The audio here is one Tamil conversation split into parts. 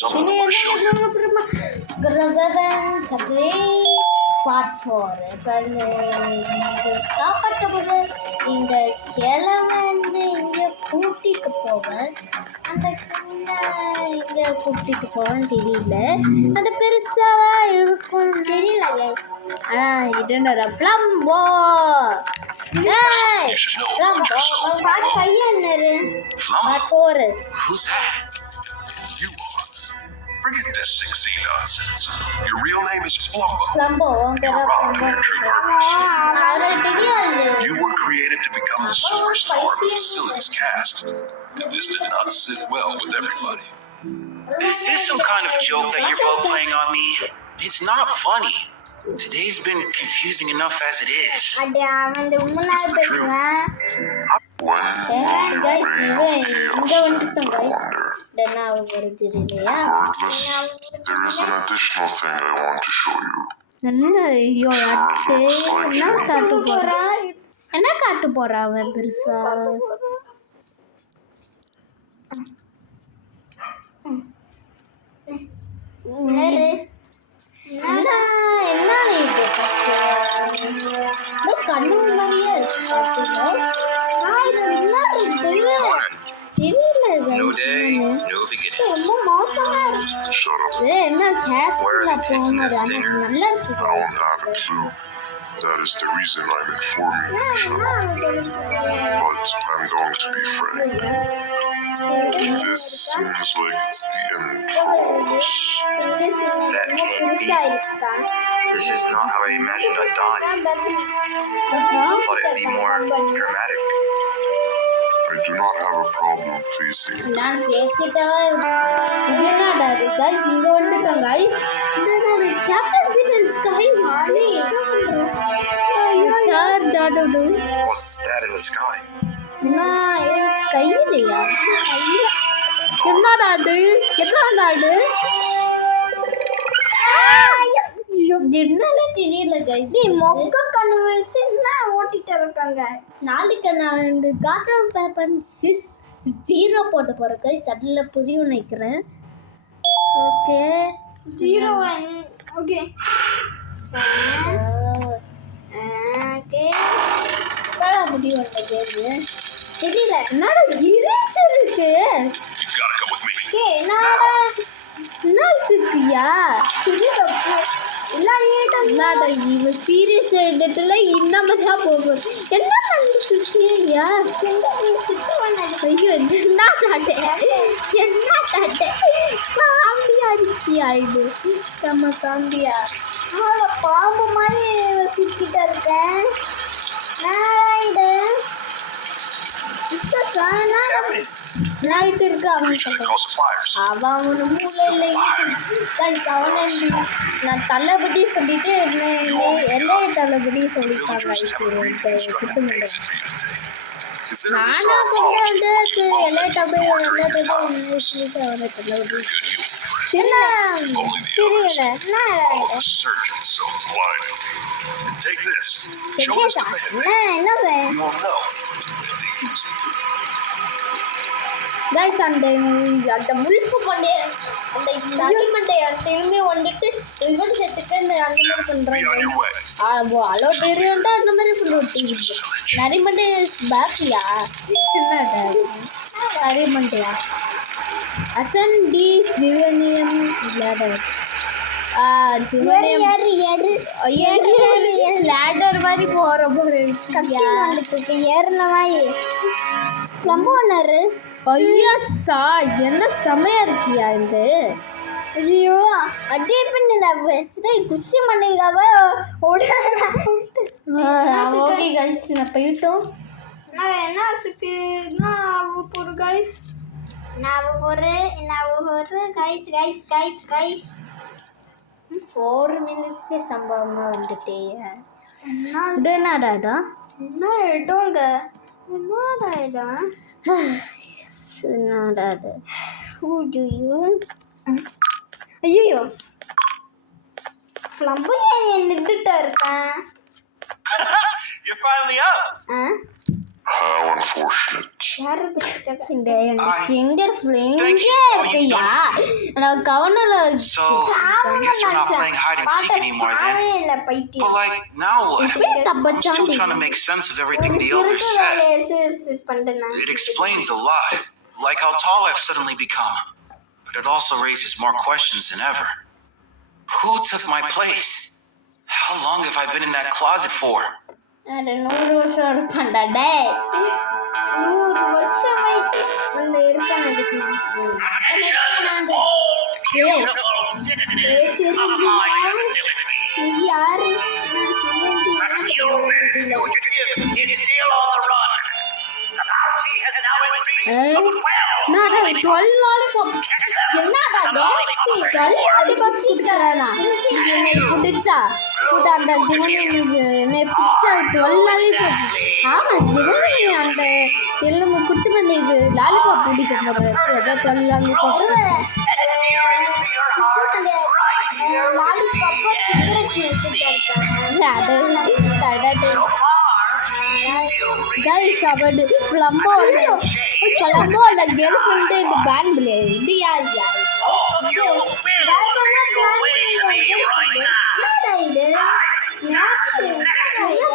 Something I want to show you. Gravan Sabre Part 4. இப்போ இந்த சாப்பாட்டை இந்த கிழமை இங்கே கூட்டிட்டு போவேன். அந்த இங்கே கூட்டிட்டு போவேன்னு தெரியல. அது பெருசாவா இருக்கும் தெரியல கைஸ். ஆனால் இதுன்ற ஃப்ளம்போ part 5 என்னரு part 4. Who's that? You are. Forget this 6C nonsense. Your real name is Flumbo. ஃப்ளம்போ You're wrong to your true purpose. அவரை தெரியாது. You were created to become the superstar of the facilities cast. This did not sit well with everybody. Is this some kind of joke that you're both playing on me? It's not funny. Today's been confusing enough as it is. அது அவன் உண்மையா பேசுறான். guys இங்க வந்துட்டோம் guys. டனா வருது இல்லையா? There is an additional thing I want to show you. என்ன ஐயோ அட்டே என்ன காட்டு போறா அவன் பெருசா என்ன இது கண்ணு மாதிரியே ரொம்ப மோசமா இருக்கு. Shut up. என்ன கேஸ்ட்ல போனாரு நல்லா இருக்கு. I don't have a clue. That is the reason I'm informing you. Shut up. But I'm going to be frank. This seems like it's the end for all of us. That can't be. This is not how I imagined I died. I thought it'd be more dramatic. I do not have a problem facing it. நான் பேசிட்டா இது என்னடா गाइस இங்க வந்துட்டோம் गाइस என்னடா கேப்டன் பீட்டர் ஸ்கை வாலி சார் டாடோ What's that in the sky? நான் ஸ்கை இல்லையா என்னடா அது என்னல தெரியல गाइस மொக்க கன்வர்ஸ் என்ன ஓட்டிட்டு இருக்காங்க நாளைக்கு நான் இந்த காத்தம் பேப்பர் 0 போட்டு போறேன் गाइस அதுல புரியும் நினைக்கிறேன் ஓகே 01 ஓகே ஓகே பரா முடியும் அந்த கேம் தெரியல என்னடா இருச்சு இருக்கு You've got to come with me. ஏய் என்னடா என்ன இருக்குயா தெரியல இல்லடா இவ சீரியஸ் எடுத்துல இன்னம தான் போகும் என்ன பண்ணிட்டு இருக்கியா என்ன சிட்டு பண்ணாத ஐயோ என்ன தாட்டே காம்பியா இருக்கியா இது செம்ம காம்பியா பாம்பு மாதிரி சுத்திட்டு இருக்கேன் லைட் இருக்கு அவன் Call some fires. அவன் ஒரு மூலையில நான் தள்ளுபடி சொல்லிட்டு எல்லா தள்ளுபடி சொல்லிட்டாங்க எல்லா தள்ளுபடி சொல்லிட்டு அவனை தள்ளுபடி என்ன தெரியல Take this. Show this to them. என்ன You won't know. गाइस அந்த முல்ஃப் பண்ணே அந்த நரிமண்டை திரும்பி வந்துட்டு ரிவன் செட்டுக்கு அந்த மாதிரி பண்றாங்க அலோ தெரியும்டா அந்த மாதிரி பண்ணிட்டு நரிமண்டை பாக்கியா என்னடா நரிமண்டையா அசன் டி சிவனியம் லேடர் லேடர் மாதிரி போறோம் ஏறினவாய் ஐயா சா என்ன செமையா இருக்கியா இது ஐயோ அடே பண்ணல குச்சி மண்டைகாவ ஓகே गाइस நான் போய்ட்டோம் நான் என்ன சுக்கு நான் போற गाइस நான் போற गाइस 4 minutes சம்பவமா வந்துட்டே என்னடா என்ன இடங்க என்னடா என்னடா who do you ஐயோ ஃப்ளம்போ ஏன் நின்னுட்டு இருக்கேன் You're finally up. How unfortunate. யாரு பேசிட்டாங்க இந்த சிங்கர் ஃப்ளிங்கே இருக்கையா நான் கவனல So, I guess we're not playing hide and seek anymore then. இல்ல பைத்தியம் But like, now what? I'm still trying to make sense of everything the elders said. It explains a lot, like how tall I've suddenly become. But it also raises more questions than ever. Who took my place? How long have I been in that closet for? அது 100 வருஷம் இருப்பான்டா டேய் 100 வருஷம் வைத்து அந்த இருக்கான் எடுக்கணும் செஞ்சு யாரு என்னை பிடிச்சா அந்த என்னை பிடிச்சா 12 ஆமா ஜிவனி அந்த எல்லாம் குடிச்சு பண்ணிக்கு லாலிபாப் பிடிக்க போறது ஏதோ 12 கைஸ் அவடு கொலம்போ அந்த கேர்ள் ஃப்ரெண்ட் இந்த பேண்ட் பிளே இது யார்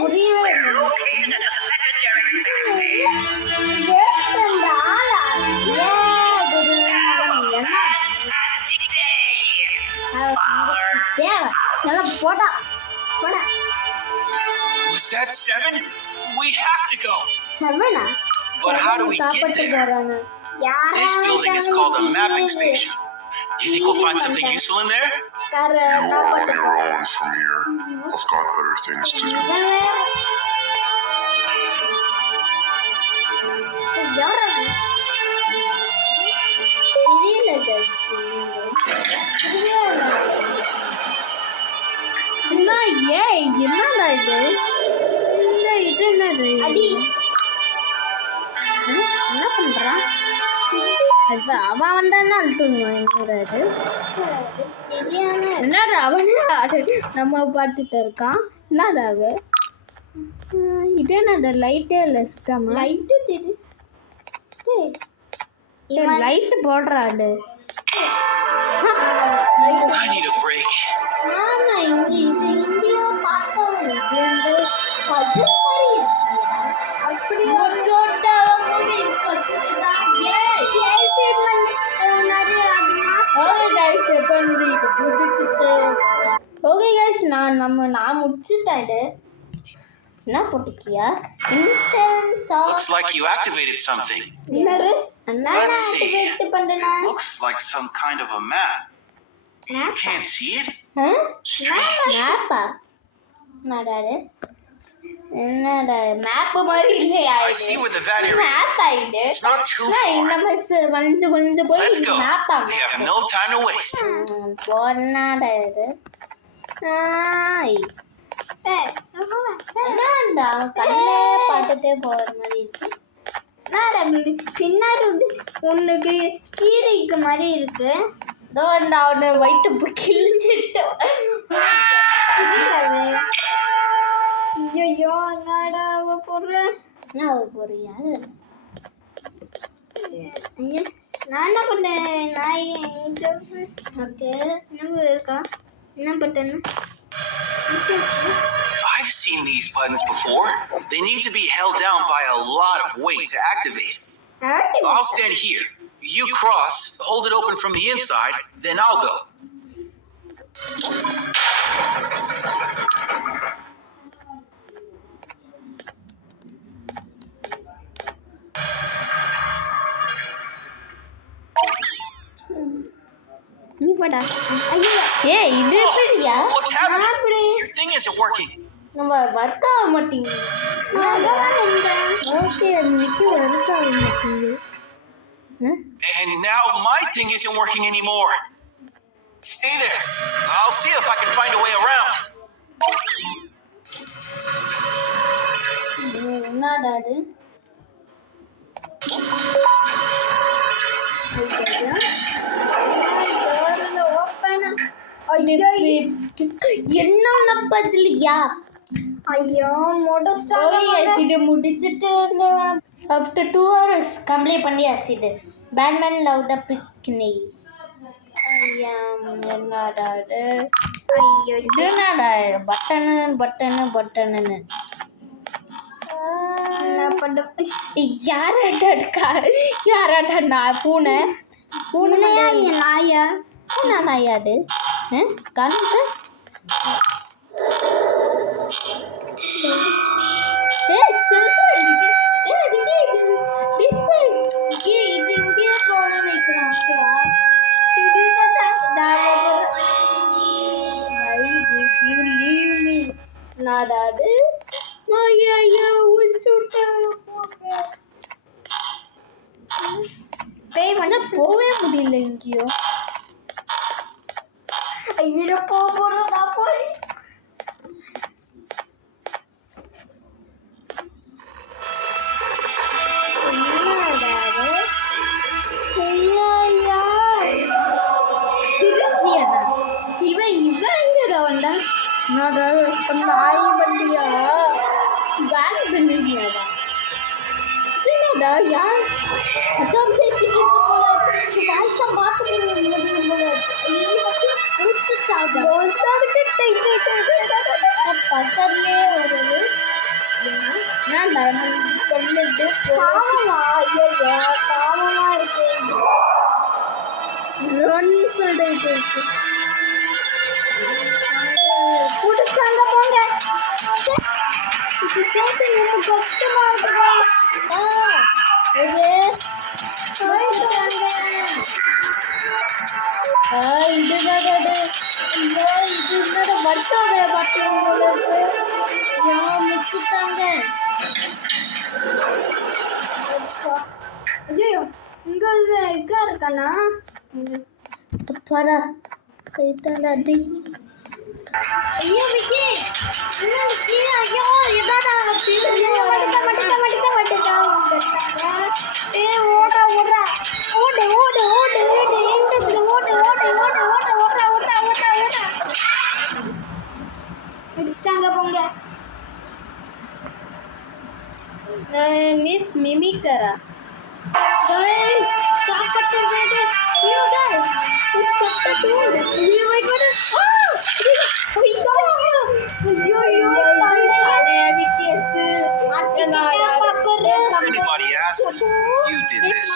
புரியவே போடா போடா Was that 7? We have to go. 7? But how do we get there? This building is called a mapping station. You think we'll find something useful in there? You are on your own from here. I've got better things to do. என்னடா இது என்னது என்ன பண்றான் அவன் வந்தான்னா அழுட்டுவான் என்னடா அவன் நம்ம பாட்டுட்டு இருக்கான் என்னடா அவ இது என்னடா லைட்டே இல்லை சுத்தமா லைட்டு லைட்டு போடுறாடு I need a break. ஆமா இந்தியா பார்த்தோம் இது வந்து பசில் மாதிரி இருக்கு அப்படி மொச்சோட்ட போய் பசில் தான் சரி நிறைய ஓகே गाइस எப்படி புடிச்சிட்டு ஓகே गाइस நான் முடிச்சிட்டேன் என்ன போட்டுக்கியா intense Looks like you activated something. என்னரு Let's see. ஆக்டிவேட் பண்ணனா Looks like some kind of a map. You can't see it? Strange. மேப்பா என்னடா மேப் மாதிரி இல்லையா I see where the Vatican map is. ஆயிடு It's not too இந்த far. பஸ் வளைஞ்சு போய் Let's go. Map We have no time to waste. போனாடா இது ஆய் என்னடா கண்ணே பார்த்துட்டே போற மாதிரி இருக்கு பின்னாடி உனக்கு கீரைக்கு மாதிரி இருக்கு இதோ இந்த அவனை வயிற்று கிழிச்சிட்டு ஐயோ என்னடா அவ போடுற என்ன அவ போறியா ஐயா நான் என்ன பண்ணேன் நான் எங்க ஓகே என்ன இருக்கா என்ன பட்டேன்னு I've seen these buttons before. They need to be held down by a lot of weight to activate. I'll stand here. You cross, hold it open from the inside, then I'll go. நீ போடா ஐயோ ஏய் இது எப்படியா What's happening? Your thing isn't working. நம்ம வர்க் ஆக மாட்டேங்குது ஓகே இன்னைக்கு வர்க் ஆக மாட்டேங்குது And now my thing isn't working anymore. Stay there. I'll see if I can find a way around. என்னடா அது என்ன பஜ்லியா ஐயோ இது முடிச்சிட்டு ஆஃப்டர் 2 hours கம்ப்ளீட் பண்ணியாச்சு இது பேட்மேன் லவ் த பிக்னிக் என்னடா இது? ஐயோ இது என்னடா பட்டனுன்னு என்ன பண்ண யாராட்டா நான் பூனை நாயா நாயாது கணக்கு நாடாது போவே முடியல எங்கேயோ ஐயோ போறா போய் நாய் வண்டியா வேன் பண்ணியாடா என்னடா யார் அதான் பேசிட்டு வாய்ஸா மாத்த முடியும் போல பக்கத்துலயே வருது நான் சொல்லிட்டு பாவமா இருக்கு சொல்லிட்டு இருக்கு கூட்டுச்சாங்க போங்க கஷ்டமா மிச்சிட்டாங்க இங்க எக்கா இருக்கானா அப்பாடா போயிட்டாடா டி ஐயோ விக்கி என்ன விக்கி ஐயோ என்னடா முடிச்சிட்டாங்க போங்க மிஸ் மிமிக்கரா guys காப்பாத்துங்க you guys If anybody asks, you did this.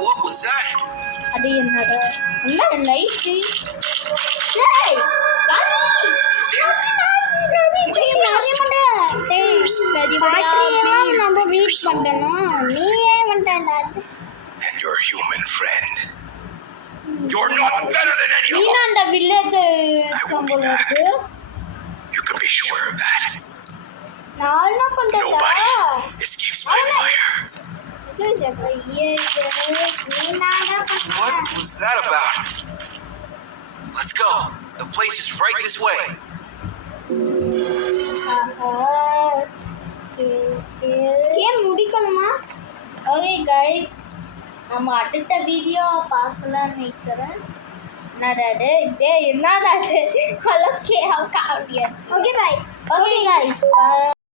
What was that? அது என்னடா என்ன லைட் டேய் And your human friend. You're not better than any of us. I will be back. You can be sure of that. Nobody escapes my fire. What was that about? Let's go. The place is right this way. முடிக்கணுமா ஓகே கைஸ் நம்ம அடுத்த வீடியோ பார்க்கலாம்னு நினைக்கிறேன் என்னடா என்னடா ஹலோ கே how guardian okay bye okay guys